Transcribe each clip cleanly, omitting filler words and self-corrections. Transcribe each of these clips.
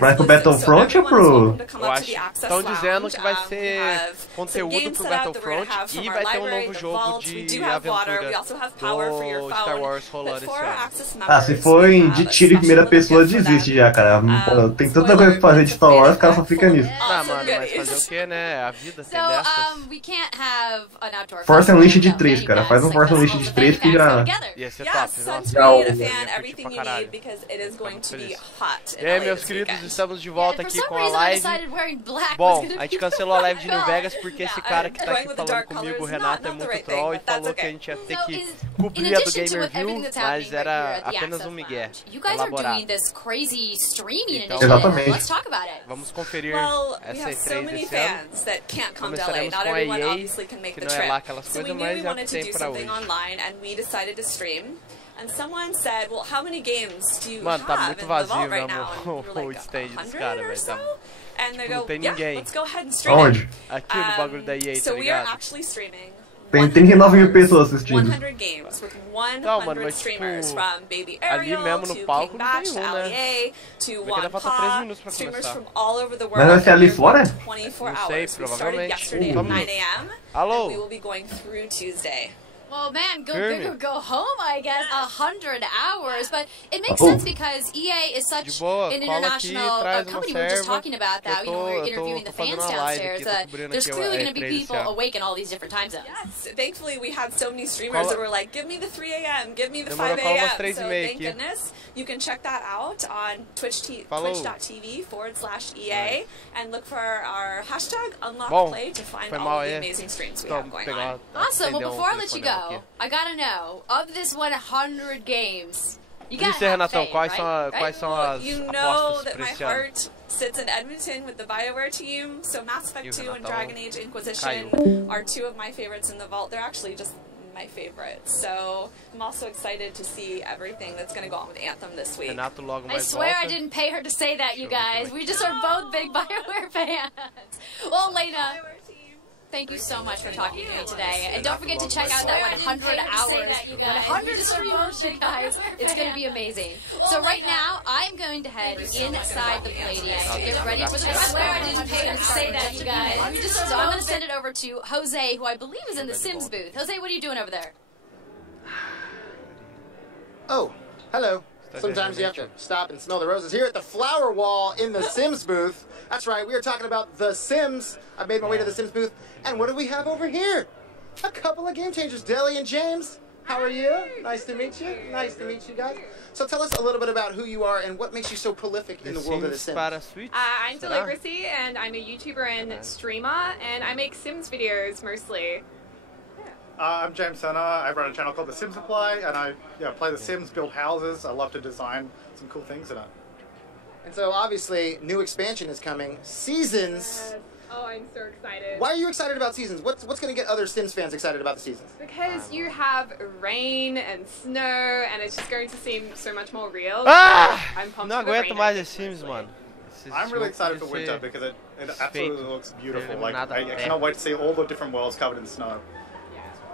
Vai pro Battlefront ou pro... Eu acho. Estão dizendo que vai ser conteúdo pro Battlefront e vai ter um novo jogo de aventura do Star Wars rolando esse ano. Ah, se for de tiro em primeira pessoa, desiste já, cara. Tem tanta coisa pra fazer de Star Wars, o cara só fica nisso. Ah, mano, mas fazer o que, né? A vida tem dessas. Force Unleashed de 3, cara. Faz um Force Unleashed de 3 que já... Ia ser top, nossa. Já o... E aí, meus queridos, estamos de volta aqui com a live. Bom, a gente cancelou a live de New Vegas porque esse cara que tá aqui falando comigo, o Renato, é muito troll e falou que a gente ia ter que cobrir a do Gamer View, mas era apenas um migué elaborado. Então, exatamente. Vamos conferir essa E3 desse ano. Começaremos com a EA, que não é lá aquelas coisas, mas é o que tem pra hoje. Mano, tá muito vazio mesmo o stand dos caras, velho. Tá, tipo, não tem ninguém. Onde? Aqui no bagulho da EA, tá ligado? Tem 39 mil pessoas assistindo. Não, mano, mas tipo, ali mesmo no palco não tem um, né? Porque ainda falta 3 minutos pra começar. Mas vai ser ali fora? Não sei, provavelmente. Alô? Well, man, go home, I guess, 100 hours, but it makes sense because EA is such an international company. We were just talking about that, you know, we were interviewing the fans downstairs. There's clearly going to be people awake in all these different time zones. Yes, thankfully we had so many streamers that were like, give me the 3 a.m., give me the 5 a.m., so thank goodness. You can check that out on twitch.tv/EA and look for our hashtag UnlockPlay to find all of the amazing streams we have going on. Awesome, well before I let you go, I gotta know, of this 100 games, you gotta have faith, Quais são as apostas pra esse ano? Sits in Edmonton with the BioWare team, so Mass Effect 2 and Dragon Age Inquisition are 2 of my favorites in the vault. They're actually just my favorites, so I'm also excited to see everything that's going to go on with Anthem this week. I swear I didn't pay her to say that, you guys. We just are both big BioWare fans. Well, Elena, thank you so much for talking to me today, and don't forget to check out that 100 hours, 100 streamers, guys. It's going to be amazing. So right now, I'm going to head inside the Palladium to get ready for the I swear I didn't pay her to say that, you guys. So I'm going to send it over to Jose, who I believe is in the Sims booth. Jose, what are you doing over there? Oh, hello. Sometimes you have to stop and smell the roses. Here at the flower wall in the Sims booth. That's right, we are talking about The Sims. I made my way to the Sims booth. And what do we have over here? A couple of game changers, Deli and James. How are you? Nice to meet you. Nice to meet you guys. So tell us a little bit about who you are and what makes you so prolific in the world of The Sims. I'm Deligracy, and I'm a YouTuber and streamer, and I make Sims videos mostly. I'm James Senna. I run a channel called The Sims Supply, and I play The Sims, build houses. I love to design some cool things in it. And so obviously, new expansion is coming. Seasons. Yes. Oh, I'm so excited. Why are you excited about Seasons? What's going to get other Sims fans excited about the Seasons? Because you have rain and snow, and it's just going to seem so much more real. Ah! I'm pumped Não for the aguento rain, mais The Sims, mano. I'm really excited for winter because it absolutely looks beautiful. Like I cannot wait to see all the different worlds covered in snow.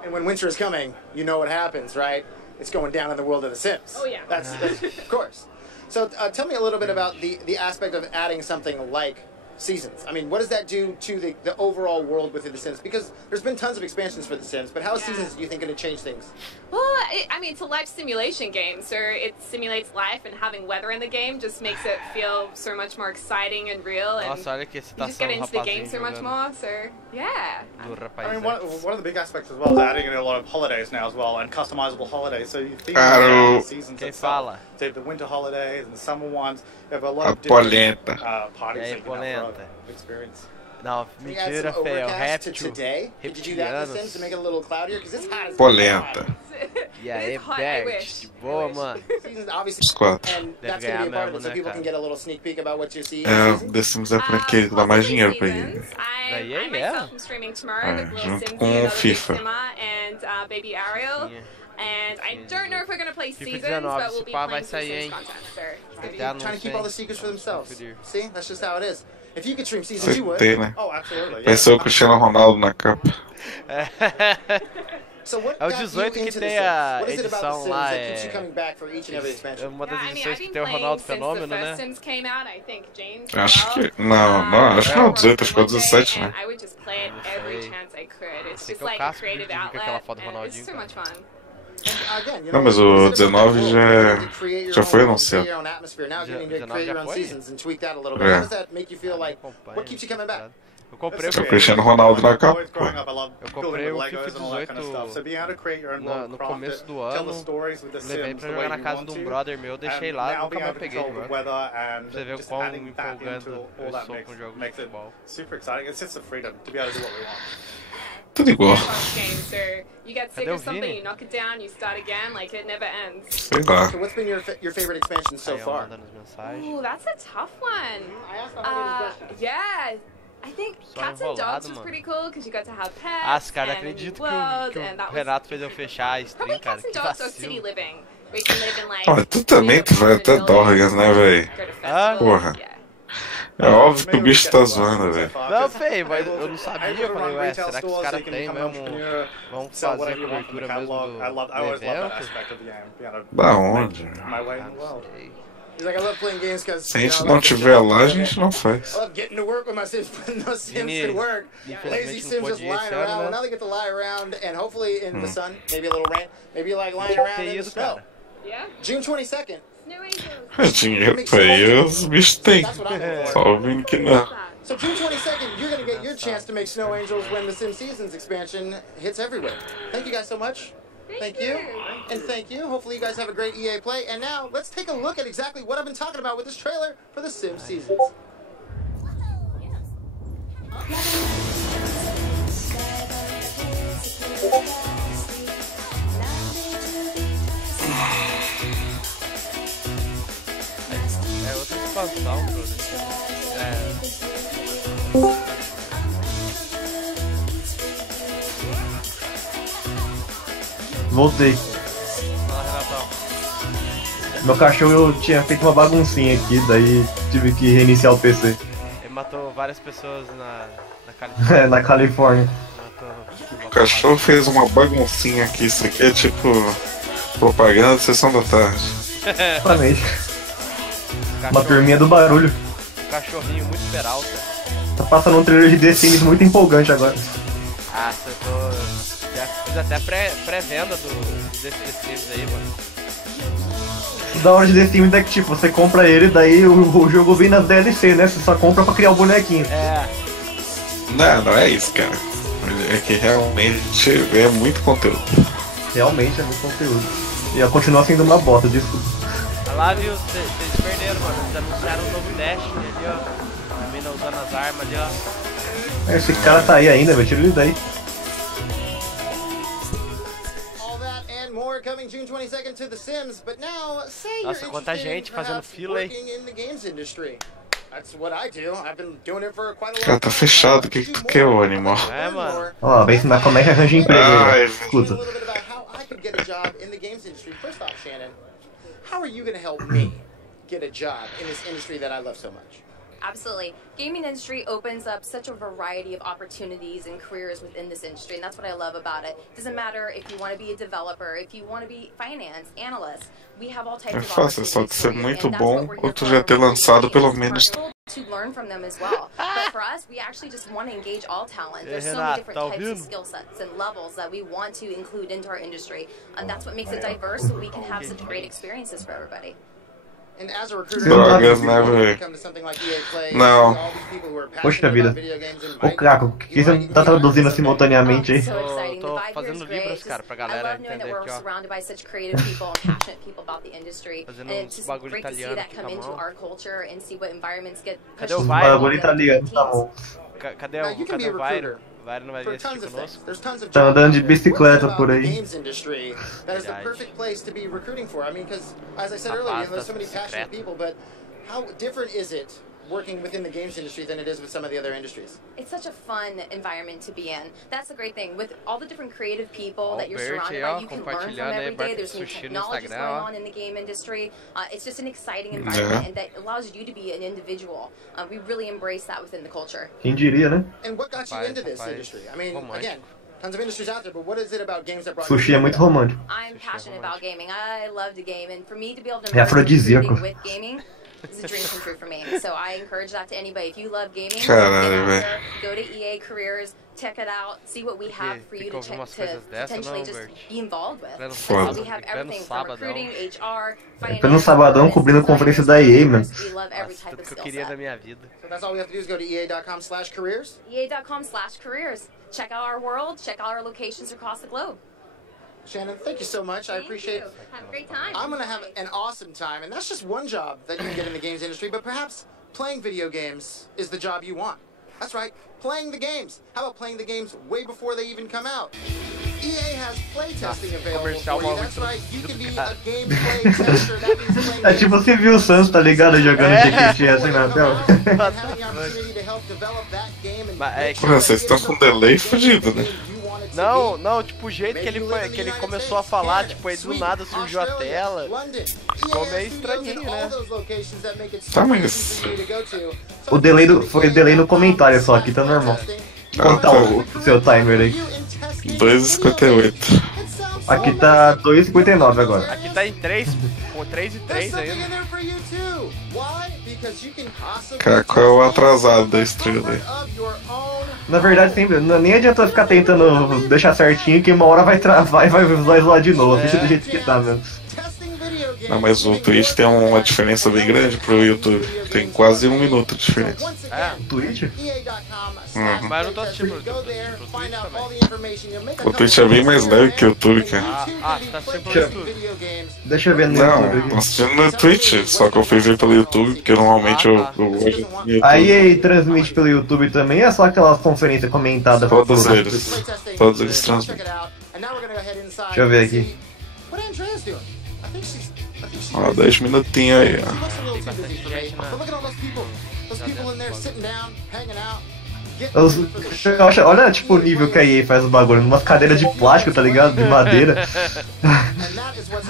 And when winter is coming, you know what happens, right? It's going down in the world of The Sims. Oh, yeah. That's of course. So tell me a little bit about the aspect of adding something like Seasons. I mean, what does that do to the overall world within The Sims? Because there's been tons of expansions for The Sims, but how is Seasons, do you think, going to change things? Well, I mean, it's a life simulation game, so it simulates life, and having weather in the game just makes it feel so much more exciting and real, and you just get into the game so much more, so yeah. I mean, one of the big aspects as well is adding in a lot of holidays now as well, and customizable holidays, so you think about seasons itself. So you have the winter holidays and the summer ones, you have a lot of different parties that you can have for experience. Não, mentira, feio. To today? Did you do that in The Sims to make it a little cloudier? Because it's hot as Polenta. E aí, Bert, de boa, mano. Os quatro. And that's going to be a part of it, so people can get a little sneak peek about what you see. The Sims é a franquia que dá mais dinheiro pra ele. Junto com o FIFA. And I don't know if we're going to play Seasons, but we'll be playing some Sims content. So trying to keep all the secrets for themselves. See? That's just how it is. If you could stream Seasons, you would. Né? Oh, absolutely. Pensou o Cristiano Ronaldo na capa. É o 18 que tem a edição lá, uma das edições que tem o Ronaldo Fenômeno, né? Acho que... Não, acho que não é o 18, acho que é o 17, né? Esse aqui é o casco que fica aquela foto do Ronaldinho. Não, mas o 19 já foi anunciado. Já foi? Eu comprei o Cristiano Ronaldo na capa. Eu comprei o FIFA 18 no começo do ano, levei pra jogar na casa de um brother meu, deixei lá, nunca mais peguei de volta. Você vê o quão empolgante eu sou com jogos de futebol. Tudo igual. Cadê o Vini? Sei lá. So what's been your favorite expansion so far? Ooh, that's a tough one. Yeah. I think Cats and Dogs was pretty cool because you got to have pets. Ah, cara, acredito que o Renato fez eu fechar a stream, cara. Que vacilo. Olha, tu também vai até Dorgas, né, velho? Porra. É óbvio que o bicho tá zoando, velho. Não, feio, mas eu não sabia. Eu falei, ué, será que os caras têm mesmo? Vamos fazer a cobertura mesmo do evento? Da onde? Se a gente não tiver lá, a gente não faz. Vini, infelizmente não podia esse ano, né? Cara. June 22nd. Dinheiro pra aí os bichos têm. Só o Vini que não. So June 22nd, you're going to get your chance to make Snow Angels when the Sim Seasons expansion hits everywhere. Thank you guys so much. Thank you. And thank you. Hopefully you guys have a great EA play. And now, let's take a look at exactly what I've been talking about with this trailer for the Sim Seasons. É outra expansão, brother. Voltei. Fala, Renatão. Meu cachorro eu tinha feito uma baguncinha aqui, daí tive que reiniciar o PC. Ele matou várias pessoas na Califórnia. Na Califórnia. O cachorro fez uma baguncinha aqui. Isso aqui é tipo propaganda de sessão da tarde. Exatamente. Uma turminha do barulho. Um cachorrinho muito peralta. Tá passando um trailer de The Sims muito empolgante agora. Ah, já fiz até pré-venda desse Sims aí, mano. O da hora de The Sims é que tipo, você compra ele, daí o jogo vem nas DLC, né? Você só compra pra criar o bonequinho. É. Não é isso, cara. É que realmente é muito conteúdo. Realmente é muito conteúdo. E continua sendo uma bosta, desculpa. Olha lá, viu? Vocês perderam, mano. Eles anunciaram um novo Deixe ali, ó. A mina usando as armas ali, ó. Esse cara tá aí ainda, velho. Tira ele daí. Nossa, quanta gente fazendo fila aí. Cara, tá fechado. O que tu quer, ô animal? É, mano. Ó, vai ensinar como é que arranja emprego aí, escuta. How are you going to help me get a job in this industry that I love so much? Absolutely. Gaming industry opens up such a variety of opportunities and careers within this industry, and that's what I love about it. Doesn't matter if you want to be a developer, if you want to be finance, analyst, we have all types of opportunities. É fácil, só de ser muito bom ou tu já ter lançado pelo menos. To learn from them as well. But for us, we actually just want to engage all talent. There's so many different types of skill sets and levels that we want to include into our industry, and that's what makes it diverse, so we can have such great experiences for everybody. Drogas, né, velho? Não. Poxa vida. Ô, Craco, o que você tá traduzindo simultaneamente aí? Tô fazendo livros, cara, pra galera entender aqui, ó. Fazendo uns bagulho italiano aqui com a mão. Cadê o Vairo? Bagulho italiano, tá bom. Cadê o Vairo? O Vairo não vai vir assistir conosco? Tá andando de bicicleta por aí. Working within the games industry than it is with some of the other industries. It's such a fun environment to be in. That's the great thing. With all the different creative people that you're surrounded by, you can learn from every day. There's new technologies going on in the game industry. It's just an exciting environment and that allows you to be an individual. We really embrace that within the culture. Quem diria, né? And what got you into this industry? I mean, again, Sushi é muito romântico. É afrodisíaco. It's a dream come true for me. So I encourage that to anybody. If you love gaming, Caralho, velho. go to EA Careers, check it out, see what we have for you to potentially just be involved with. So we have everything from recruiting, HR, finance. No sabadão cobrindo a conferência da EA, mano. We love every type of skill set. So that's all we have to do is go to ea.com/careers. EA.com/careers. Check out our world. Check out our locations across the globe. Shannon, thank you so much. I appreciate it. Have a great time. I'm going to have an awesome time, and that's just one job that you can get in the games industry, but perhaps playing video games is the job you want. That's right, playing the games. How about playing the games way before they even come out? EA has playtesting available for you. That's right, you can be a gameplay tester. That means playing É tipo você viu o Sans, tá ligado? Jogando Jequiti assim na tela. Porra, vocês estão com delay fudido, né? Não, tipo o jeito que ele começou a falar, tipo, aí do nada surgiu a tela. Ficou meio estranhinho, né? Tá, mas... O delay foi delay no comentário só, aqui tá normal. Quanto o seu timer aí? 2,58. Aqui tá 2,59 agora. Aqui tá em 3 e 3 ainda. Cara, qual é o atrasado da estrela aí? Na verdade, sempre, nem adianta ficar tentando deixar certinho, que uma hora vai zoar de novo, deixa do jeito que tá mesmo. Não, mas o Twitch tem uma diferença bem grande pro YouTube. Tem quase 1 minuto de diferença. É? O Twitch? Uhum. Mas eu não tô assistindo o Twitch também. O Twitch é bem mais leve que o YouTube, cara. Você tá assistindo pelo YouTube? Deixa eu ver no Não, YouTube tô assistindo no Twitch, só que eu fui ver pelo YouTube, porque normalmente eu vejo no YouTube. Aí ele transmite pelo YouTube também, é só aquela conferência comentada? Todos eles transmitem. Deixa eu ver aqui. Ó, 10 minutinhos aí, ó. Olha tipo o nível que a EA faz o bagulho, numa cadeira de plástico, tá ligado? De madeira.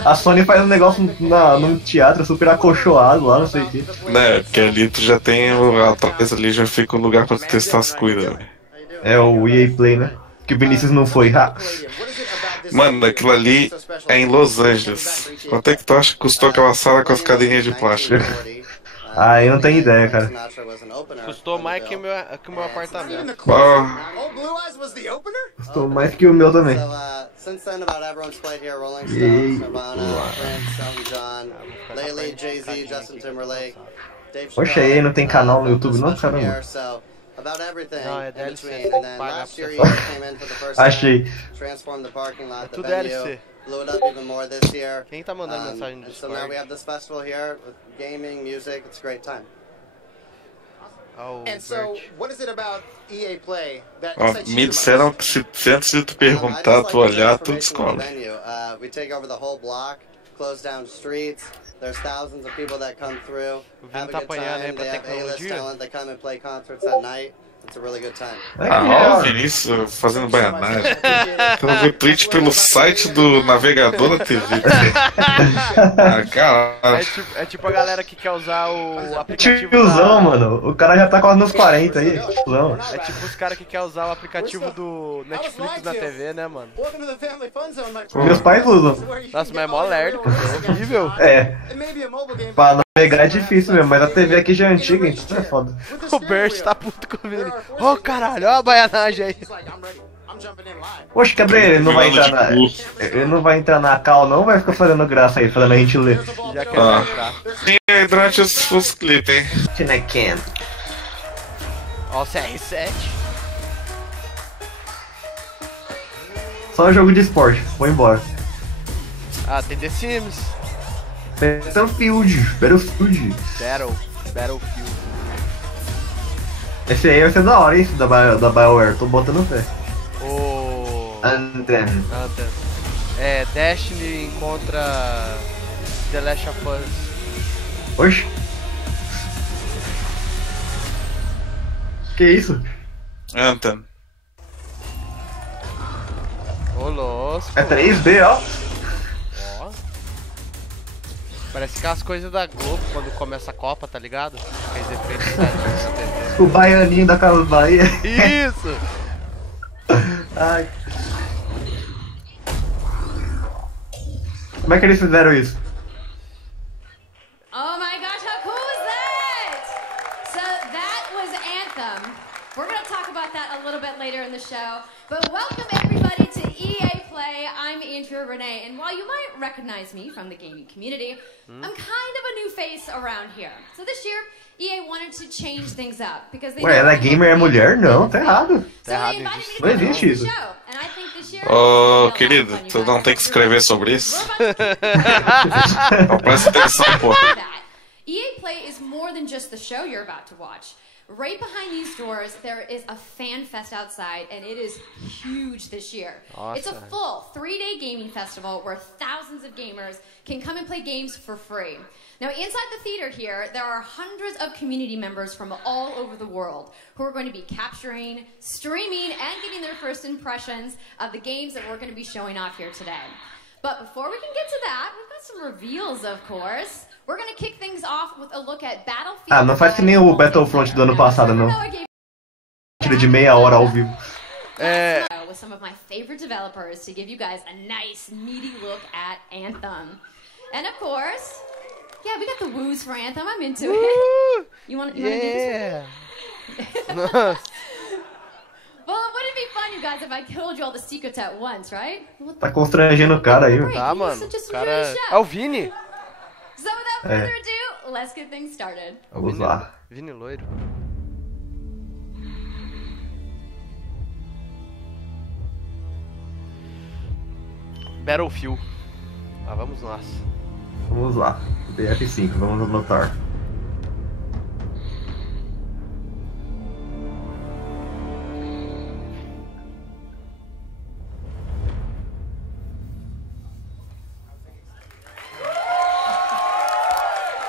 A Sony faz um negócio num teatro super acolchoado lá, não sei o que. Né, porque ali tu já tem atrás ali, já fica um lugar pra tu testar as coisas, velho. É o EA Play, né? Que o Vinícius não foi. Mano, aquilo ali é em Los Angeles. Quanto é que tu acha que custou aquela sala com as cadeirinhas de plástico? Ah, eu não tenho ideia, cara. Custou mais que o meu apartamento. Custou mais que o meu também. Poxa, aí não tem canal no YouTube não, caramba? Não, é DLC. Achei. É tudo DLC. Quem tá mandando mensagem no Discord? Ó, me disseram que se antes de tu perguntar, tu olhar, tu descobre. O Vini tá apanhando aí pra tecnologia. Ah, ó, o Vinícius fazendo baianagem. Eu vi o tweet pelo site do navegador da TV. Ah, caralho. É tipo a galera que quer usar o aplicativo. Tiozão, mano. O cara já tá quase nos 40 aí. Tiozão. É tipo os caras que quer usar o aplicativo do Netflix na TV, né, mano? Meus pais usam. Nossa, mas é mó lerdo, é horrível. É. Pra navegar é difícil mesmo, mas a TV aqui já é antiga, então é foda. O Bert tá puto com o Vini. Ô, caralho, ó a baianagem aí. Poxa, quebrei, ele não vai entrar na. Ele não vai entrar na cal, não, vai ficar fazendo graça aí, fazendo a gente ler. Já quer entrar. Sim, aí durante os clipes, hein? Tinecan. Ó, o CR7. Só um jogo de esporte, vou embora. Ah, tem The Sims. Battlefield. Battlefield. Esse aí vai ser da hora, hein? Da BioWare, tô botando fé. Anthem. É, Deixe contra The Last of Us. Oxi. Que isso? Anthem. Ô, louco. É 3D, ó. Parece que é as coisas da Globo quando começa a Copa, tá ligado? Aqueles efeitos O baianinho da Casa Bahia. Isso! Ai. Como é que eles fizeram isso? Oh my gosh, how cool was that? So that was Anthem. We're going to talk about that a little bit later in the show. But welcome everybody to EA Play. I'm Andrea Renee, and while you might recognize me from the gaming community, I'm kind of a new face around here. So this year, EA wanted to change things up because they. Ué, ela é gamer e é mulher? Não, tá errado. Tá errado isso. Não existe isso. Ô, querido, tu não tem que escrever sobre isso? Então presta atenção, pô. EA Play is more than just the show you're about to watch. Right behind these doors, there is a fan fest outside, and it is huge this year. Awesome. It's a full 3-day gaming festival where thousands of gamers can come and play games for free. Now, inside the theater here, there are hundreds of community members from all over the world who are going to be capturing, streaming, and getting their first impressions of the games that we're going to be showing off here today. But before we can get to that, we've got some reveals, of course. We're going to kick things off with a look at Battlefield. Ah, não faz que nem o Battlefront do ano passado, não. Tira de meia hora ao vivo. With some of my favorite developers to give you guys a nice, meaty look at Anthem. And of course, yeah, we got the woos for Anthem. I'm into it. You want to do this with me? Well, wouldn't it be fun, you guys, if I told you all the secrets at once, right? Tá constrangendo o cara aí. Tá, mano. O cara é o Vini. So without further ado, let's get things started. Vamos lá. Vini loiro. Battlefield. Ah, vamos nós. Vamos lá. BF5, vamos anotar.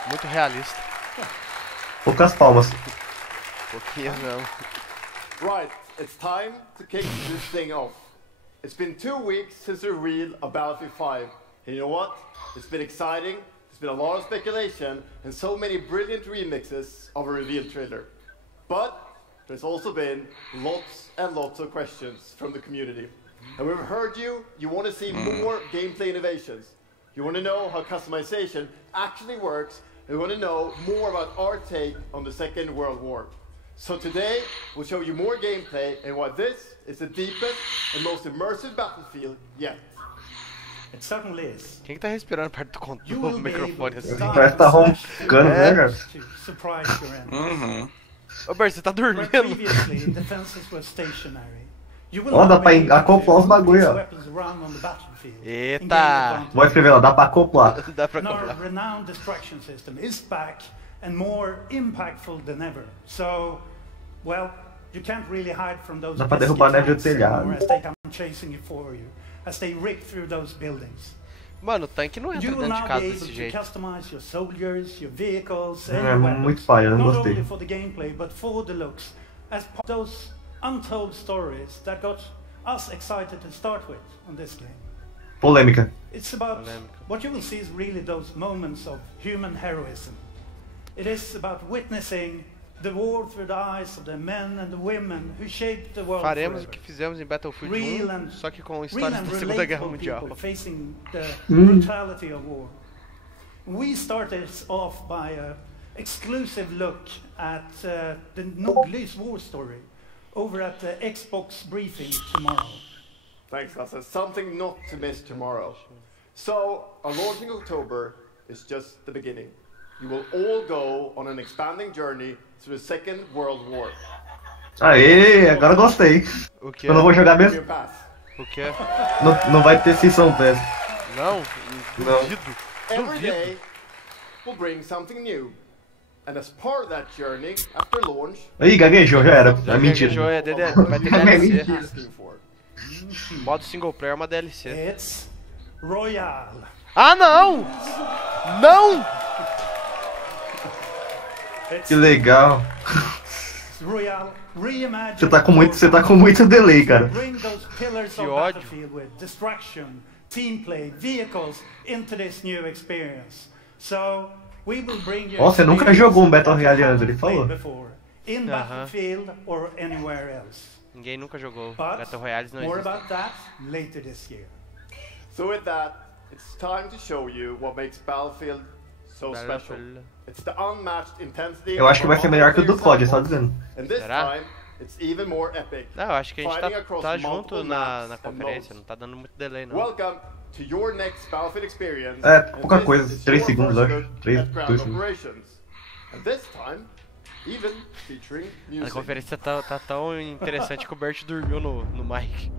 Muito realista. Poucas palmas. Pouquinhas não. Right, it's time to kick this thing off. It's been 2 weeks since the reveal of Battlefield 5. And you know what? It's been exciting, there's been a lot of speculation, and so many brilliant remixes of a reveal trailer. But there's also been lots and lots of questions from the community. And we've heard you want to see more gameplay innovations. You want to know how customization actually works. We want to know more about our take on the Second World War. So today, we'll show you more gameplay and why this is the deepest and most immersive battlefield yet. It certainly is. Quem que tá respirando perto do microfone assim? Parece que tá roncando, né, cara? Surprise your enemies. Ô, Bert, você tá dormindo? Previously, defenses were stationary. Ó, dá pra acoplar os bagulho, ó. Eita! Vou escrever lá, dá pra acoplar. Dá pra acoplar. Our renowned destruction system is back and more impactful than ever. So, well, you can't really hide from those. Dá pra derrubar a neve do telhado. As they come chasing you for you, as they rip through those buildings. Mano, o tanque não entra dentro de casa desse jeito. Customize your soldiers, your vehicles, É muito paia, eu não gostei. Not only for the gameplay, but for the looks, as part of those untold stories that got us excited to start with on this game. Polêmica. It's about what you will see is really those moments of human heroism. It is about witnessing the war through the eyes of the men and the women who shaped the world. Faremos o que fizemos em Battlefield 1, só que com histórias da Segunda Guerra Mundial. Facing the brutality of war. We started off by an exclusive look at the Nordlys war story over at the Xbox briefing tomorrow. Thanks, Lasse. Something not to miss tomorrow. So, our launch in October is just the beginning. You will all go on an expanding journey through the Second World War. Aê, agora gostei. O que? Eu não vou jogar mesmo? O que? Não vai ter Season Pass. Não, duvido. Every day will bring something new. And as part of that journey, after launch... Ih, gaguejou, já era. É mentira. Gaguejou, vai ter DLC. Modo single player é uma DLC. It's Royale. Ah, não! Não! Que legal. Você tá com muito delay, cara. Que ódio. Ó, você nunca jogou um Battle Royale antes, ele falou. Ninguém nunca jogou. Battle Royale não existe. So with that, It's time to show you what makes Battlefield so special. It's the unmatched intensity. Eu acho que vai ser melhor que o do COD, só dizendo. Será? It's even more epic. Não, eu acho que a gente tá junto na conferência, não tá dando muito delay não. Welcome to your next Battlefield experience. É, pouca coisa, 3 segundos, acho. 2 segundos. And this time, even featuring music. A conferência tá tão interessante que o Bert dormiu no mic.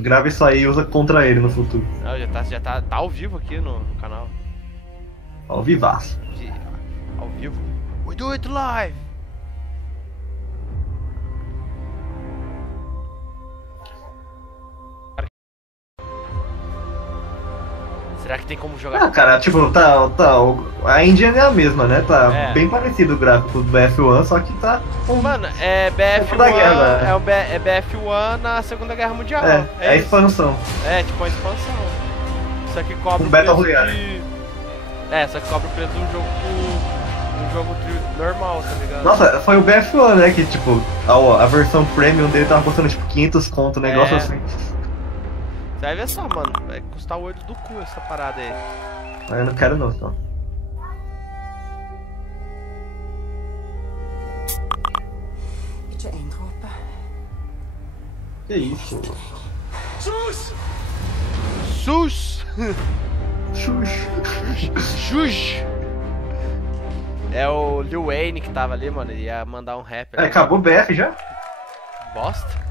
Grava isso aí e usa contra ele no futuro. Não, já tá ao vivo aqui no canal. Ao vivaço. Ao vivo. We do it live! Será que tem como jogar? Ah, cara, tipo, a engine é a mesma, né? Tá bem parecido o gráfico do BF1, só que tá... Mano, é BF1, é BF1 na Segunda Guerra Mundial. É a expansão. É, tipo a expansão. Só que cobra o Battle Royale. Só que cobra o preço de um jogo normal, tá ligado? Nossa, foi o BF1, né? Que tipo, a versão premium dele tava custando tipo 500 conto, um negócio assim. Você vai ver só, mano. Vai custar o olho do cu essa parada aí. Eu não quero não, então. Que isso? Sus! Sus! Sus! É o Lil Wayne que tava ali, mano. Ele ia mandar um rap. Acabou o BF já? Bosta.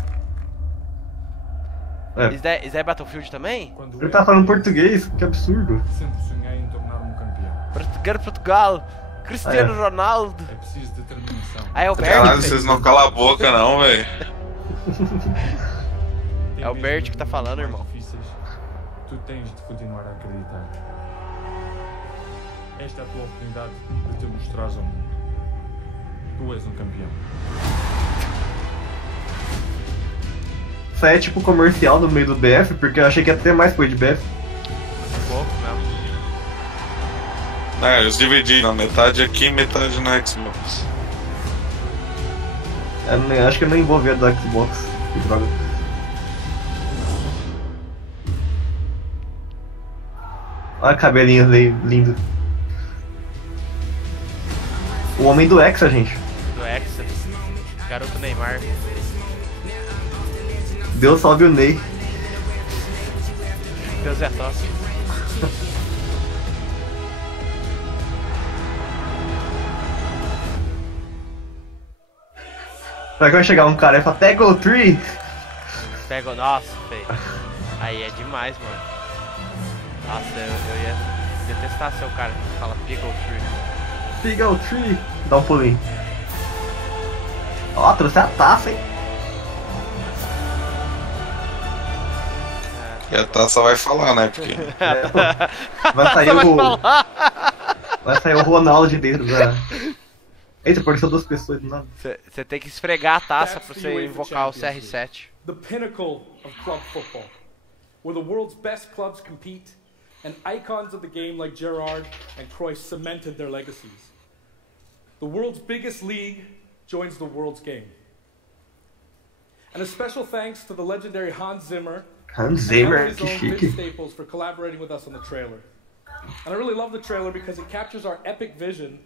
Isso é Battlefield também? Ele tá falando português, que absurdo. Sempre sonhei em tornar-me um campeão. Portugal, Cristiano Ronaldo. É preciso determinação. É o Bert. Caralho, vocês não calam a boca não, velho. É o Bert que tá falando, irmão. Tu tens de continuar a acreditar. Esta é a tua oportunidade de te mostrares ao mundo. Tu és um campeão. Isso aí é tipo comercial no meio do BF, porque eu achei que ia ter mais coisa de BF. Pouco mesmo. Eles dividiram, metade aqui e metade na Xbox. Acho que eu não envolvia do Xbox. Que droga. Olha a cabelinho lindo. O homem do Hexa, gente. Do Hexa. Garoto Neymar. Deus salve o Ney. Deus é top. Será que vai chegar um cara e falar, pega o tree? Pega o nosso, feio. Aí é demais, mano. Nossa, eu ia detestar ser o cara que fala pega o tree. Pega o tree. Dá um pulinho. Ó, trouxe a taça, hein? E a taça vai falar, né? Porque... Vai sair o Ronaldo de dentro da... Eita, apareceu 2 pessoas do nada. Você tem que esfregar a taça pra você invocar o CR7. The pinnacle of club football, where the world's best clubs compete, and icons of the game like Gerrard and Cruyff cemented their legacies. The world's biggest league joins the world's game. And a special thanks to the legendary Hans Zimmer, que chique. Staples for collaborating with us on the trailer. And I really love the trailer because it captures our epic vision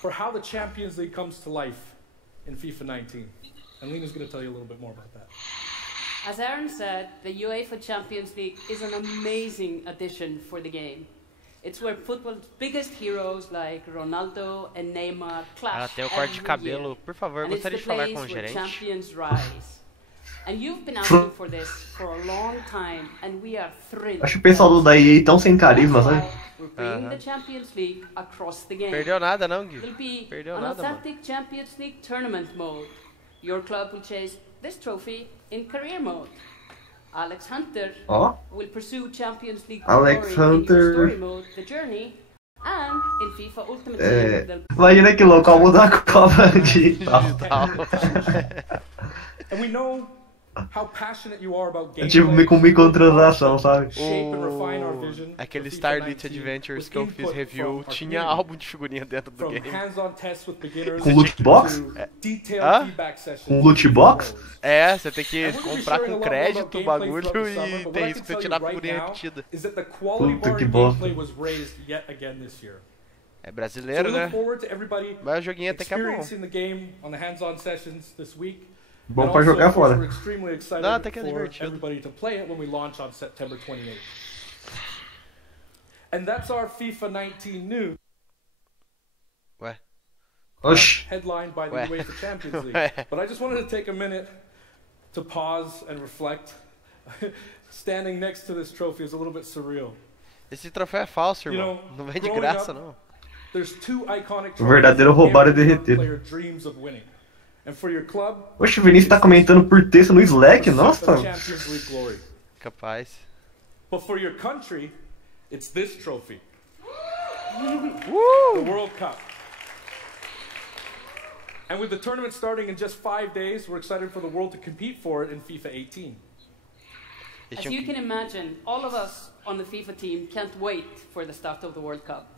for how the Champions League comes to life in FIFA 19. And Lena's going to tell you a little bit more about that. As Aaron said, the UEFA Champions League is an amazing addition for the game. It's where football's biggest heroes like Ronaldo and Neymar clash. Ela tem o corte de cabelo. Por favor, gostaria de falar com o gerente. Champions rise. And you've been asking for this for a long time, and we are thrilled. Acho o pessoal da EA tão sem carisma, sabe? We're bringing the Champions League across the game. Perdeu nada não, Gui. It'll be Perdeu an nada, authentic mano. Champions League tournament mode. Your club will chase this trophy in career mode. Alex Hunter will pursue Champions League glory in story mode, the journey, and in FIFA Ultimate Team. Imagina que louco, ao mudar a Copa digital. And we know É tipo com microtransação, sabe? Aquele Starlit Adventures que eu fiz review tinha álbum de figurinha dentro do game. Com loot box? Hã? Com loot box? É, você tem que comprar com crédito o bagulho e tem risco de você tirar a figurinha repetida. Puta que bosta. É brasileiro, né? Mas o joguinho até que é bom. Bom pra jogar fora. Não, até que é divertido. Ué. Oxi. Headlined by the UEFA Champions League. But I just wanted to take a minute to pause and reflect. Standing next to this trophy is a little bit surreal. Esse troféu é falso, irmão. Não vem de graça, não. O verdadeiro roubar é derreter. Oxe, o Vinícius tá comentando por texto no Slack, nossa. Capaz. But for your country, it's this trophy. The World Cup. And with the tournament starting in just 5 days, we're excited for the world to compete for it in FIFA 18. As you can imagine, all of us on the FIFA team can't wait for the start of the World Cup.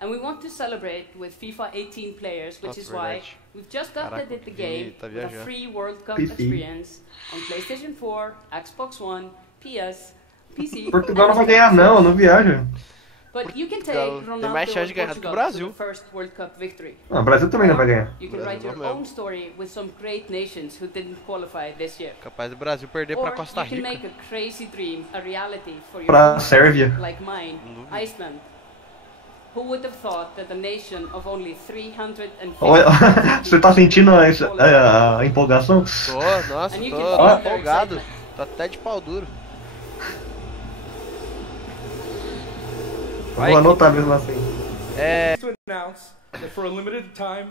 And we want to celebrate with FIFA 18 players, which is why we've just updated the game with a free World Cup experience on PlayStation 4, Xbox One, PS, PC. Portugal não vai ganhar não viaja. But you can take Ronaldo tem mais chance de ganhar do que o Brasil. O Brasil também não vai ganhar. You can write your own story with some great nations who didn't qualify this year. Capaz do Brasil perder para Costa Rica. You can make a crazy dream a reality for your pra Sérvia. Like mine, Iceland. Who would have thought that a nation of only 350 Você tá sentindo a empolgação? Tô, nossa, tô empolgado. Tô até de pau duro. Vou anotar mesmo assim. To announce that for a limited time,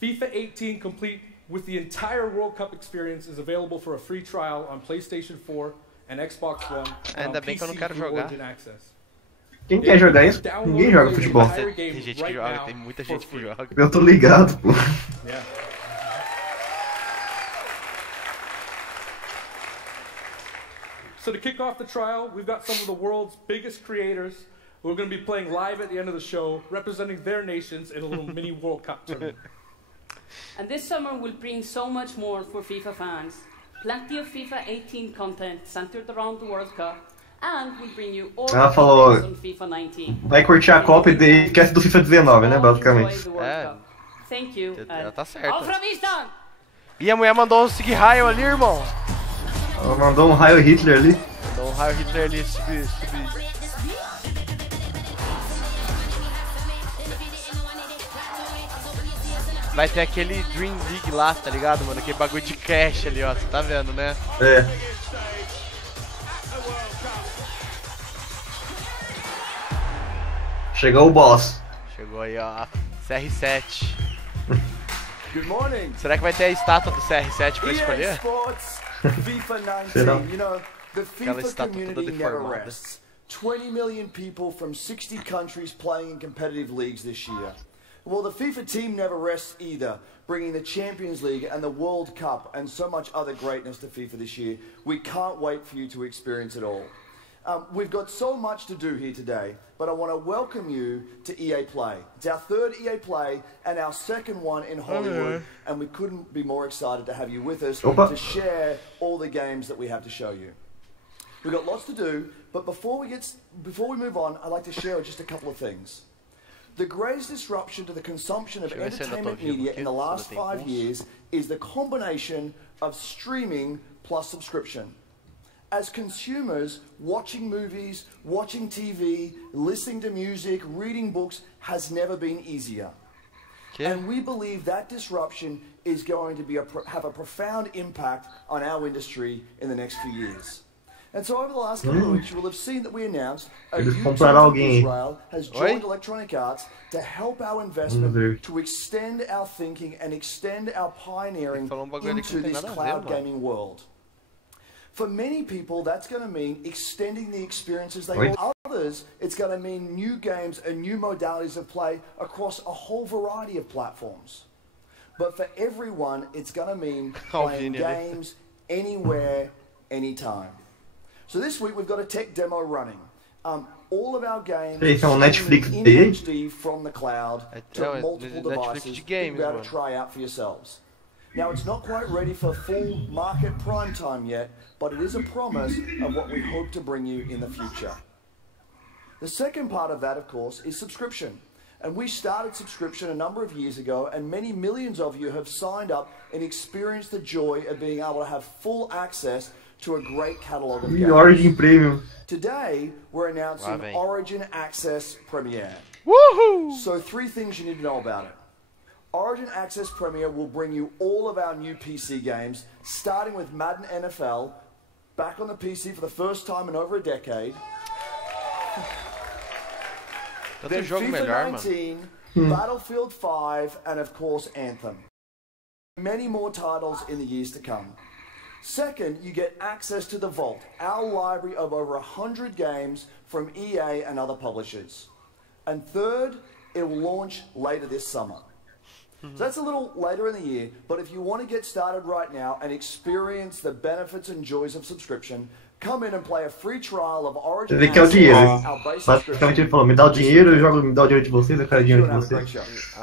FIFA 18 complete with the entire World Cup experience is available for a free trial on PlayStation 4 and Xbox One. Ainda bem que eu não quero jogar. Quem quer jogar isso? Ninguém joga futebol. Tem gente que joga, tem muita gente que joga. Eu tô ligado, pô. So to kick off the trial, we've got some of the world's biggest creators who are going to be playing live at the end of the show, representing their nations in a little mini World Cup tournament. And this summer will bring so much more for FIFA fans. Plenty of FIFA 18 content centered around the World Cup. And we'll bring you all ela falou, on FIFA 19. Vai curtir a Copa e esquece do FIFA 19, né, basicamente. Thank you. Ela tá certa. E a mulher mandou um Sig Heil ali, irmão. Ela mandou um Heil Hitler ali. Mandou um Heil Hitler ali, Vai ter aquele Dream League lá, tá ligado, mano? Aquele bagulho de cash ali, ó. Você tá vendo, né? É. Chegou o boss. Chegou aí, ó. CR7. Good morning. Será que vai ter a estátua do CR7 pra escolher? FIFA 19. You know, the FIFA community never rests. 20 million people from 60 countries playing in competitive leagues this year. Well, the FIFA team never rests either, bringing the Champions League and the World Cup and so much other greatness to FIFA this year. We can't wait for you to experience it all. We've got so much to do here today, but I want to welcome you to EA Play. It's our third EA Play and our second one in Hollywood, and we couldn't be more excited to have you with us to share all the games that we have to show you. We've got lots to do, but before we move on, I'd like to share just a couple of things. The greatest disruption to the consumption of entertainment media in the last 5 years is the combination of streaming plus subscription. As consumers, watching movies, watching TV, listening to music, reading books has never been easier. And we believe that disruption is going to have a profound impact on our industry in the next few years. And so over the last couple of weeks, you will have seen that we announced a YouTube from Israel has joined Electronic Arts to help our investment to extend our thinking and extend our pioneering into this cloud gaming world. For many people, that's going to mean extending the experiences they have. Others, it's going to mean new games and new modalities of play across a whole variety of platforms. But for everyone, it's going to mean playing games anywhere, anytime. So this week we've got a tech demo running. All of our games Netflix in HD from the cloud to multiple devices you'll be able to try out for yourselves. Now it's not quite ready for full market prime time yet, but it is a promise of what we hope to bring you in the future. The second part of that, of course, is subscription. And we started subscription a number of years ago, and many millions of you have signed up and experienced the joy of being able to have full access to a great catalog of games. Origin Premium. Today, we're announcing Origin Access Premier. Woohoo! So 3 things you need to know about it. Origin Access Premier will bring you all of our new PC games, starting with Madden NFL, back on the PC for the first time in over a decade. Then FIFA 19, Battlefield 5, and of course Anthem. Many more titles in the years to come. Second, you get access to the Vault, our library of over 100 games from EA and other publishers. And third, it will launch later this summer. So that's a little later in the year, but if you want to get started right now and experience the benefits and joys of subscription, come in and play a free trial of Origin. Ele quer o dinheiro. Basicamente ele falou, me dá o dinheiro, me dá o dinheiro de vocês, eu quero o dinheiro de vocês.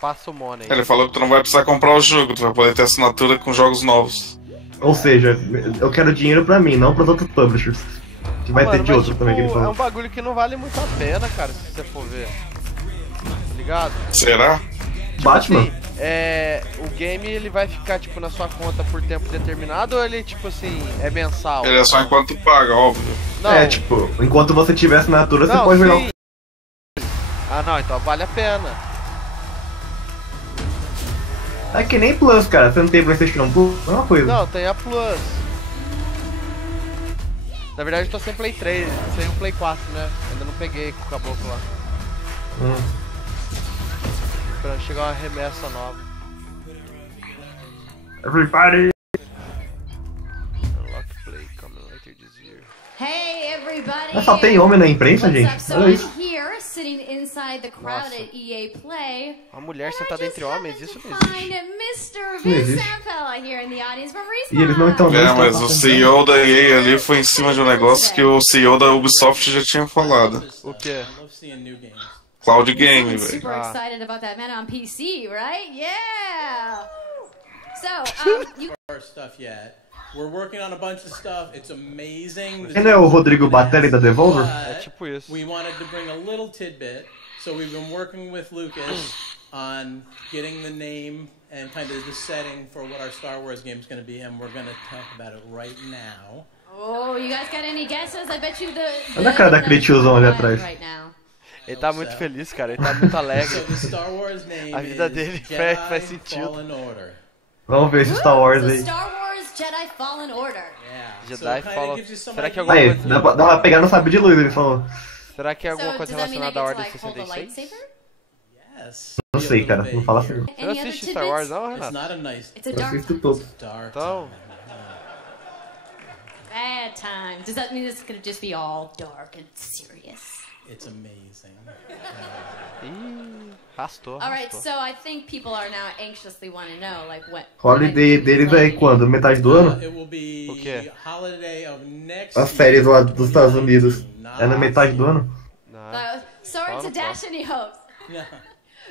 Passa o money. Ele falou que tu não vai precisar comprar o jogo, tu vai poder ter assinatura com jogos novos. Ou seja, eu quero dinheiro pra mim, não pros outros publishers. Que vai ter de outros também que ele falou. É um bagulho que não vale muito a pena, cara, se você for ver. Tá ligado? Será? Tipo Batman? Assim, o game ele vai ficar tipo na sua conta por tempo determinado ou ele tipo assim, é mensal? Ele é só enquanto tu paga, óbvio. Não. É, tipo, enquanto você tiver assinatura, você pode jogar. Ah não, então vale a pena. É que nem Plus, cara. Você não tem PlayStation Plus? É uma coisa. Não, tem a Plus. Na verdade eu tô sem Play 3, sem o Play 4, né? Ainda não peguei com o caboclo lá. Esperando chegar uma remessa nova. Everybody! Unlock Play coming later this year. Hey everybody! Mas só tem homem na imprensa, gente? Olha isso. Here, sitting inside the crowd at EA Play. Uma mulher sentada entre homens, isso não existe. Mr. Visampella here in the audience from Respawn. E eles não estão vendo. Mas o CEO da EA ali foi em cima de um negócio que o CEO da Ubisoft já tinha falado. O quê? Cloud Game, velho. Super excited about that man on PC, right? Yeah. So, you stuff yet. We're working on a bunch of stuff. It's amazing. Quem é o Rodrigo Batelli da Devolver? É tipo isso. We wanted to bring a little tidbit, so we've been working with Lucas on getting the name and kind of the setting for what our Star Wars game is going to be, and we're going to talk about it right now. Oh, you guys got any guesses? I bet you the Olha a cara daquele tiozão ali atrás. Ele tá muito feliz, cara. Ele tá muito alegre. A vida dele faz sentido. Vamos ver esse Star Wars aí. Star Wars Jedi Fallen Order. Jedi Fallen. Será que é alguma aí, coisa... dá pra pegar no sabre de luz, ele falou. Será que é alguma coisa relacionada à Ordem 66? Não sei, cara. Não fala assim. Você não assiste Star Wars, não, Renato? Eu assisto todo. Então... Bad time. Does that mean it's gonna just be all dark and serious? It's amazing. Rastou. Alright, so I think people are now anxiously want to know, like, what... Holiday deles é quando? Metade do ano? It will be o quê? Holiday of next As férias lá dos Estados Unidos. É na metade do ano? Sorry to dash any hopes. No.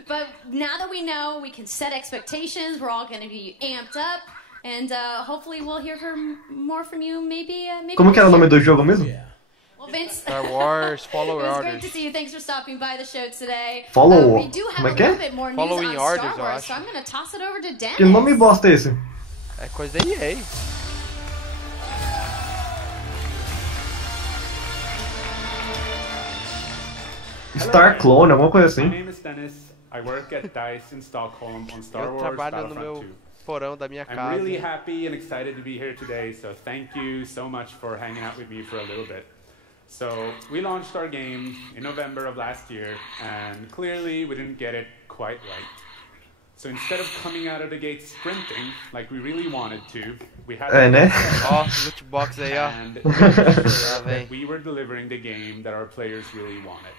But now that we know, we can set expectations, we're all going to be amped up, and hopefully we'll hear more from you, maybe... Como que era o nome do jogo mesmo? Well, Vince, Star Wars, Follow Orders. It was great to see you. Thanks for stopping by the show today. Follow. We do have a little bit more news Following on Orders, Star Wars, so I'm going to toss it over to Dennis. Que nome bosta é esse? É coisa da EA. Star Clone, alguma coisa assim. My name is Dennis. I work at Dice in Stockholm on Star Wars Battlefront 2. Porão da minha casa. I'm really happy and excited to be here today, so thank you so much for hanging out with me for a little bit. So, we launched our game in November of last year, and clearly we didn't get it quite right. So instead of coming out of the gate sprinting, like we really wanted to, we had loot box aí, ó. And that we were delivering the game that our players really wanted.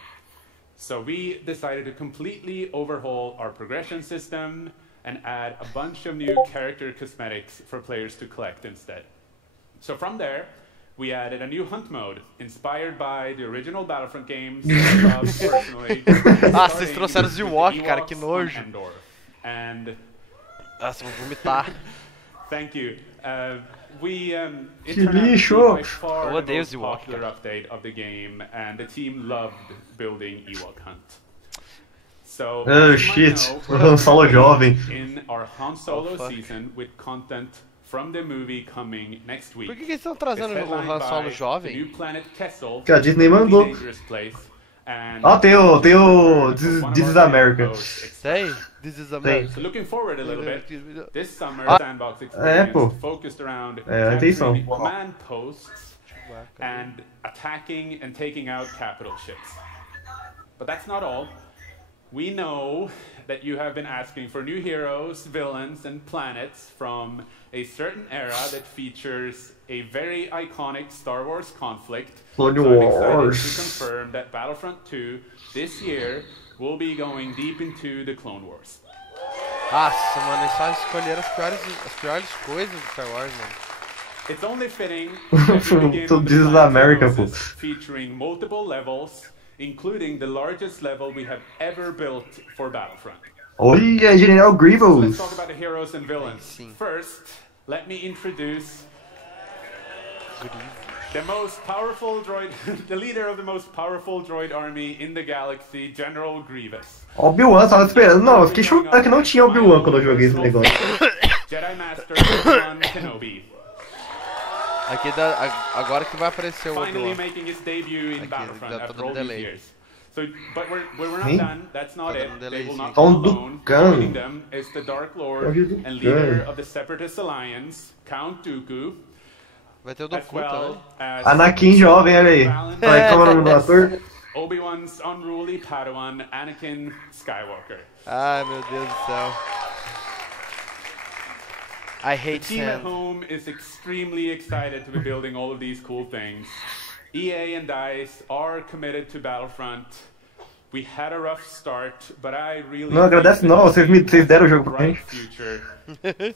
So we decided to completely overhaul our progression system, and add a bunch of new character cosmetics for players to collect instead. So from there, we added a new hunt mode, inspired by the original Battlefront games that I love personally. Vocês trouxeram os Ewok, cara, que nojo. And nossa, vou vomitar. Thank you. We que lixo! Eu odeio os Ewok. Popular update of the game, and the team loved building Ewok Hunt. So, oh shit, Han Solo jovem. In our Han Solo season with content from the movie coming next week. Por que eles estão trazendo o Han Solo jovem? Que a Disney mandou. Tem o This is America. Sei, This is America. So looking forward a little bit, this summer sandbox experience focused around capturing command posts and attacking and taking out capital ships. But that's not all. We know that you have been asking for new heroes, villains, and planets from a certain era that features a very iconic Star Wars conflict. Clone so I'm Wars. excited to confirm that Battlefront 2 this year will be going deep into the Clone Wars. Nossa, mano, eles só escolheram as piores coisas do Star Wars, mano. It's only fitting that we begin with This is America, pô. featuring multiple levels, including the largest level we have ever built for Battlefront. Olha, General Grievous. So let's talk about the heroes and villains. First, let me introduce the most powerful droid, the leader of the most powerful droid army in the galaxy, General Grievous. Obi-Wan, tava esperando. Não, eu fiquei chocado que não tinha Obi-Wan quando eu joguei esse negócio. Jedi Master Obi-Wan Kenobi. Aqui agora que vai aparecer o Obi-Wan. Finally making his debut in Battlefront after all these years. So, but we're not done. That's not it. They will not come alone. Joining them is the Dark Lord and leader of the Separatist Alliance, Count Dooku. Vai ter o Dooku também. Anakin jovem, olha aí. Vai, como é o nome do ator? Obi-Wan's unruly Padawan, Anakin Skywalker. Ai, meu Deus do céu. I hate the team at home is extremely excited to be building all of these cool things. EA and DICE are committed to Battlefront. We had a rough start, but I really não agradece não, vocês deram o jogo pra mim.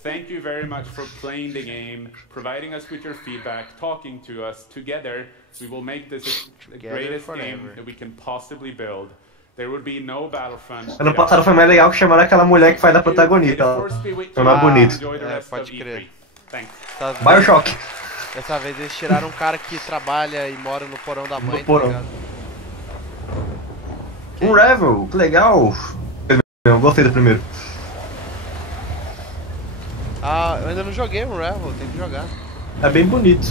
Thank you very much for playing the game, providing us with your feedback, talking to us. Together, we will make this the greatest game that we can possibly build. There would be no Battlefront. Ano passado foi mais legal que chamaram aquela mulher que faz a protagonista. Foi mais bonito. Pode crer. BioShock. Dessa vez eles tiraram um cara que trabalha e mora no porão da mãe. No porão. Um Revel, que legal. Eu gostei do primeiro. Ah, eu ainda não joguei um Revel, tem que jogar. É bem bonito.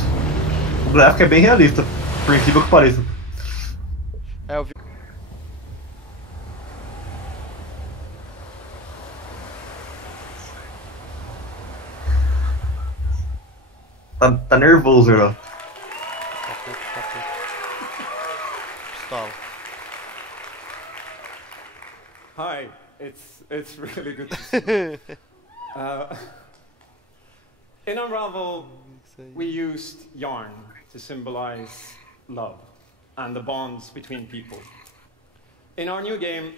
O gráfico é bem realista, por incrível que pareça. É, eu vi. Tá nervoso, ó. Pistola. Hi, it's really good to see you. In Unravel, we used yarn to symbolize love and the bonds between people. In our new game,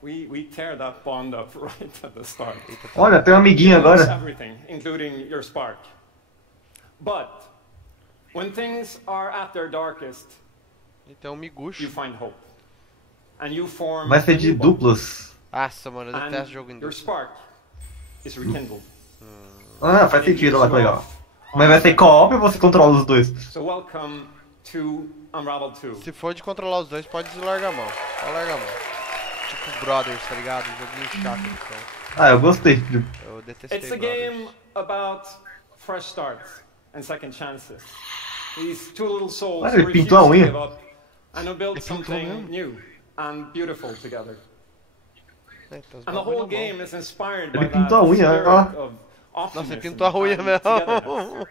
we tear that bond up right at the start. Olha, tem um amiguinho agora. Everything, including your spark. But when things are at their darkest, you find hope. And you form vai ser de duplas. Nossa, mano, eu detesto jogo em duplas. Your spark is rekindled. Ah, faz sentido, lá que legal. Mas vai ser co-op ou você controla os dois? So welcome to Unravel 2. Se for de controlar os dois, pode largar a mão. Pode largar a mão. Tipo Brothers, tá ligado? Joguinho chato, então. Ah, eu gostei. Eu detestei It's a game about fresh starts and second chances. These two little souls ele pintou a unha. give up and will build something new and beautiful together. And the whole game is inspired by that spirit of optimism. Nossa, pintou a unha mesmo.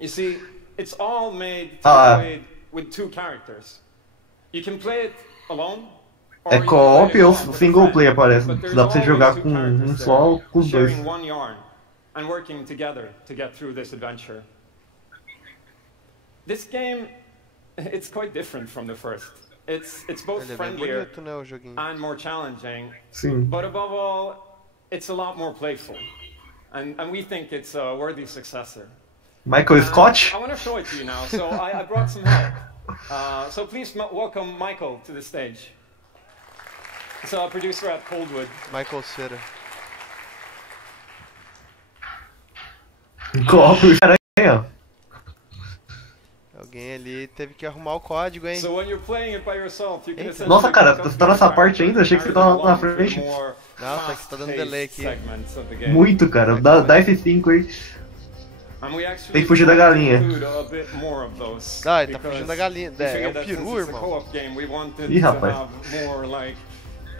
You see, it's all made to be played with two characters. You can play it alone. É co-op ou single player, parece. Dá pra você jogar com um só ou com os dois. And working together to get through this adventure. This game, it's quite different from the first. It's both friendlier and more challenging. Sim. But above all, it's a lot more playful, and we think it's a worthy successor. Michael Scott? I want to show it to you now, so I brought some help. So please welcome Michael to the stage. He's a producer at Coldwood. Michael Cera. Alguém ali teve que arrumar o código, hein? Nossa, cara, você tá nessa parte ainda? Achei que você tava na frente. Nossa, que tá dando delay aqui. Muito, cara. Dá F5 aí. Tem que fugir da galinha. Ah, ele tá fugindo da galinha. É um peru, irmão. Ih, rapaz.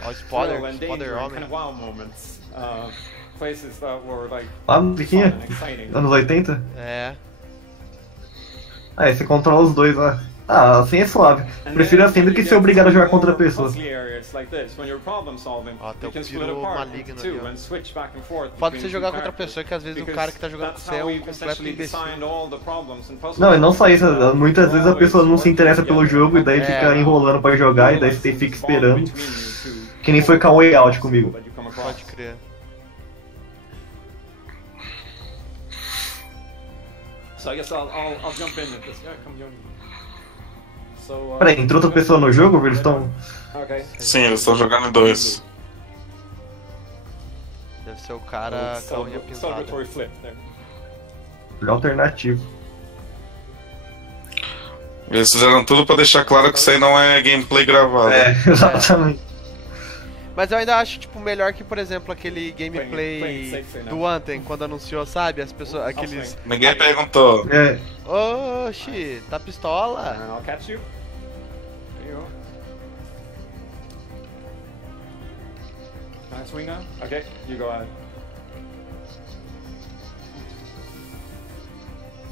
Ó, o spoiler homem. Lá no musiquinha? Anos 80? É. Aí você controla os dois lá. Ah, assim é suave. Prefiro assim do que ser obrigado a jogar contra a pessoa. Ó, tem um peru maligno ali, ó. Pode você jogar contra a pessoa que às vezes o cara que tá jogando com você é um completo imbecil. Não, e não só isso. Muitas vezes a pessoa não se interessa pelo jogo e daí fica enrolando pra jogar e daí você fica esperando. Que nem foi com a Way Out comigo. Pode crer. So I guess I'll jump in with this. Yeah, come join me. So, Peraí, entrou outra pessoa no jogo? Eles estão... Okay. Sim, eles estão jogando em 2. Deve ser o cara com a unha pintada. Alternativo. Eles fizeram tudo pra deixar claro que isso aí não é gameplay gravado. É, exatamente. Mas eu ainda acho, tipo, melhor que, por exemplo, aquele gameplay do Anthem, quando anunciou, sabe? As pessoas, aqueles... Ninguém perguntou. É. Oxi, tá pistola? I'll catch you. There you go. Can I swing now? Okay, you go ahead.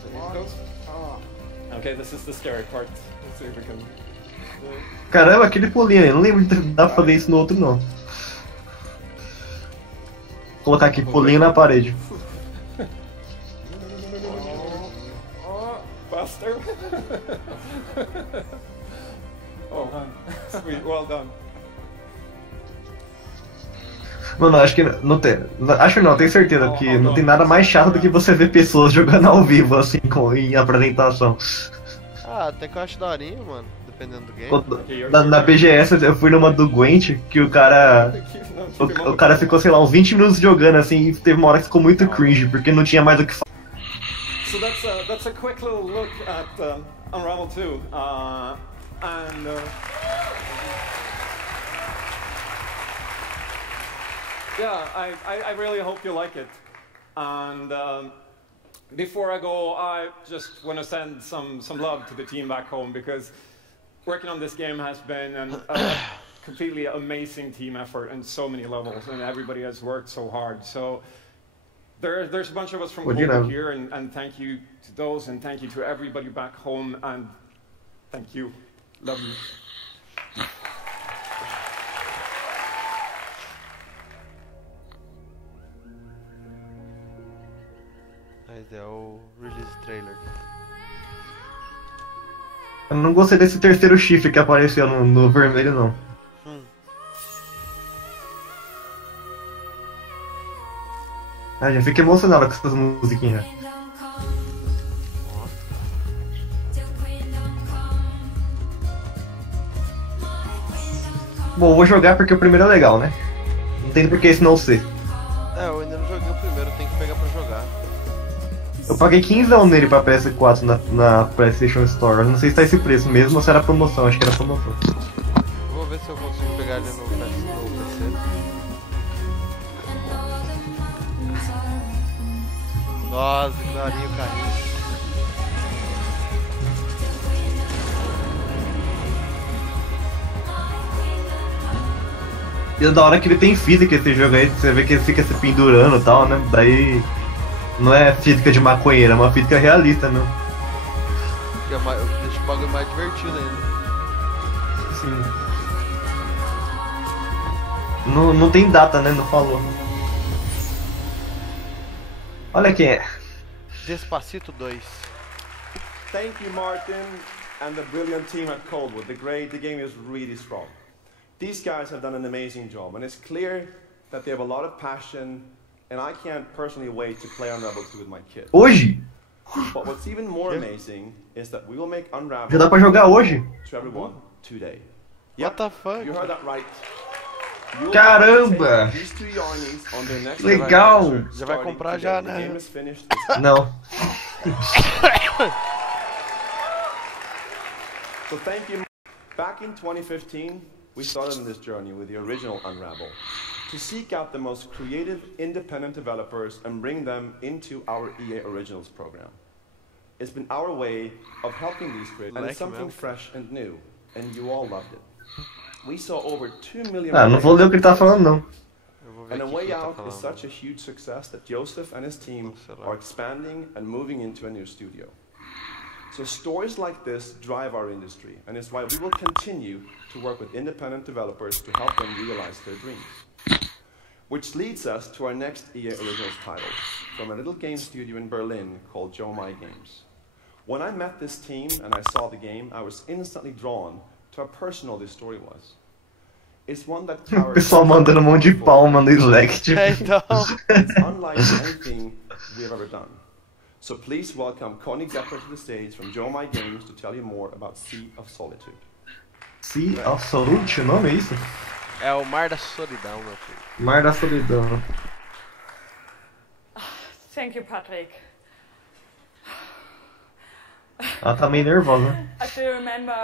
So here it goes. Okay, this is the scary part. Let's see if we can... Caramba, aquele pulinho aí, não lembro de dar pra fazer isso no outro não. Vou colocar aqui, pulinho na parede. Faster. Oh, sweet, well done. Mano, acho que não tem. Acho não, tenho certeza que não tem nada mais chato do que você ver pessoas jogando ao vivo, assim, em apresentação. Ah, até que eu acho daorinha, mano. Dependendo do game. Na BGS eu fui numa do Gwent que o cara. O cara ficou, sei lá, uns 20 minutos jogando assim e teve uma hora que ficou muito cringe, porque não tinha mais o que falar. So that's a quick little look at Unravel 2. Yeah, I really hope you like it. And before I go, I just want to send some love to the team back home because working on this game has been a completely amazing team effort on so many levels, and everybody has worked so hard. So there's a bunch of us from Coldwood here, and thank you to those, and thank you to everybody back home, and thank you. Love you. Esse é o release trailer. Eu não gostei desse terceiro chifre que apareceu no vermelho, não. Ah, já fico emocionado com essas musiquinhas. Bom, vou jogar porque o primeiro é legal, né? Não tem por que esse não ser. É, eu ainda não joguei o primeiro, tenho que pegar pra jogar. Eu paguei 15 nele pra PS4 na PlayStation Store. Eu não sei se tá esse preço mesmo ou se era promoção, acho que era promoção. Vou ver se eu consigo pegar ele no PC. Nossa, que daria o carrinho. E é da hora que ele tem física esse jogo aí, você vê que ele fica se pendurando e tal, né? Daí não é física de maconheiro, é uma física realista, né? Deixa o bagulho mais divertido ainda. Sim. Não tem data, né? Não falou. Olha quem é. Despacito 2. Thank you, Martin, and the brilliant team at Coldwood. The game is really strong. These guys have done an amazing job, and it's clear that they have a lot of passion, and I can't personally wait to play Unravel 2 with my kids. Hoje? But what's even more amazing is that we will make Unravel Já dá pra jogar hoje? to everyone today. What the fuck? You heard that right. Caramba! Legal! Já vai comprar já, né? Não. So thank you. Back in 2015, we started on this journey with the original Unravel to seek out the most creative, independent developers and bring them into our EA Originals program. It's been our way of helping these creators, and it's something fresh and new, and you all loved it. We saw over 2 million. Não vou ler o que ele tá falando, não. And A Way Out is such a huge success that Joseph and his team are expanding and moving into a new studio. So stories like this drive our industry, and it's why we will continue to work with independent developers to help them realize their dreams. Which leads us to our next EA Originals title, from a little game studio in Berlin called Joe My Games. When I met this team and I saw the game, I was instantly drawn to how personal this story was. It's one that O pessoal mandando monte de palma no Slack, tipo. It's unlike anything we have ever done. So please welcome Connie Gepper to the stage from Joe My Games to tell you more about Sea of Solitude. Sea of Solitude, o nome é isso? É o Mar da Solidão, meu filho. Mar da Solidão. Thank you, Patrick. Ela tá meio nervosa. I still remember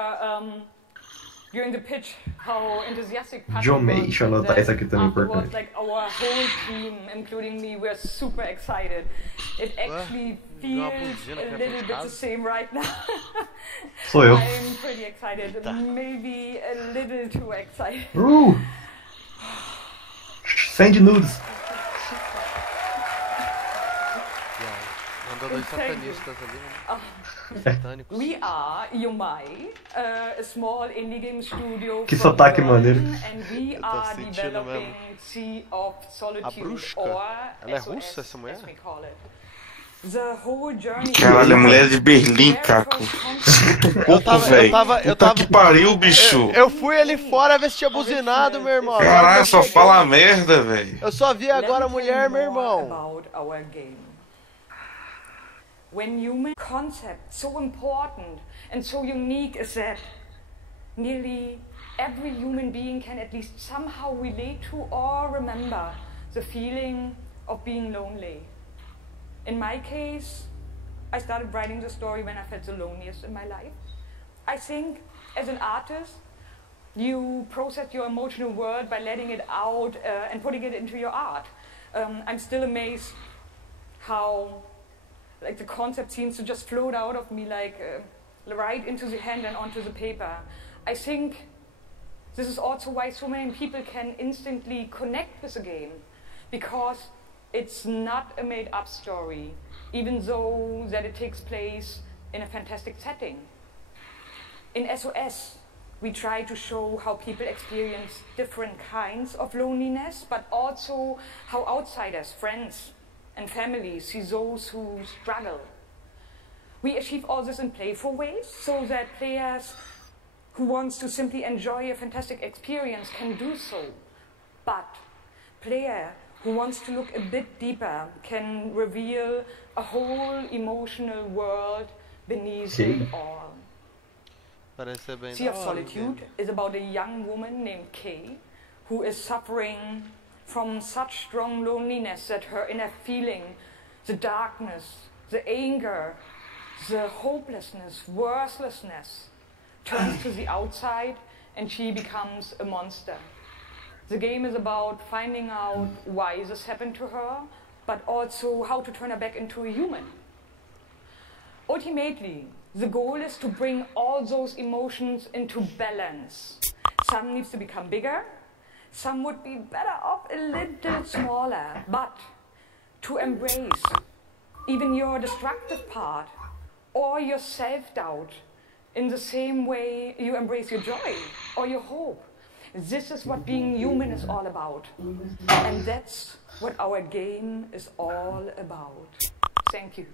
during the pitch how enthusiastic Patrick Joe May, deixa eu anotar isso aqui também importante. Like our whole team, including me, were super excited. It actually feels a little bit the same right now. Sou eu. I'm pretty excited, maybe a little too excited. Send nudes. Mandou dois satanistas ali, né? We are Yomai, a small indie game studio Que sotaque maneiro. and we are developing Sea of Solitude, or ela é russa, essa mulher? The whole journey. Caralho, a mulher de Berlim, Caco. Eu tava que pariu, bicho. Eu fui ali fora ver se tinha buzinado, meu irmão. Caralho, só fala merda, velho. Eu só vi agora a mulher, meu irmão. When human concept so important and so unique is that nearly every human being can at least somehow relate to or remember the feeling of being lonely. In my case, I started writing the story when I felt the loneliest in my life. I think as an artist, you process your emotional world by letting it out and putting it into your art. I'm still amazed how like the concept seems to just float out of me like right into the hand and onto the paper. I think this is also why so many people can instantly connect with the game, because it's not a made-up story, even though that it takes place in a fantastic setting. In SOS, we try to show how people experience different kinds of loneliness, but also how outsiders, friends, and families see those who struggle. We achieve all this in playful ways, so that players who want to simply enjoy a fantastic experience can do so. But player who wants to look a bit deeper can reveal a whole emotional world beneath it all. Sea of Solitude is about a young woman named Kay who is suffering from such strong loneliness that her inner feeling, the darkness, the anger, the hopelessness, worthlessness, turns to the outside and she becomes a monster. The game is about finding out why this happened to her, but also how to turn her back into a human. Ultimately, the goal is to bring all those emotions into balance. Some needs to become bigger, some would be better off a little smaller, but to embrace even your destructive part or your self-doubt in the same way you embrace your joy or your hope. This is what being human is all about. And that's what our game is all about. Thank you.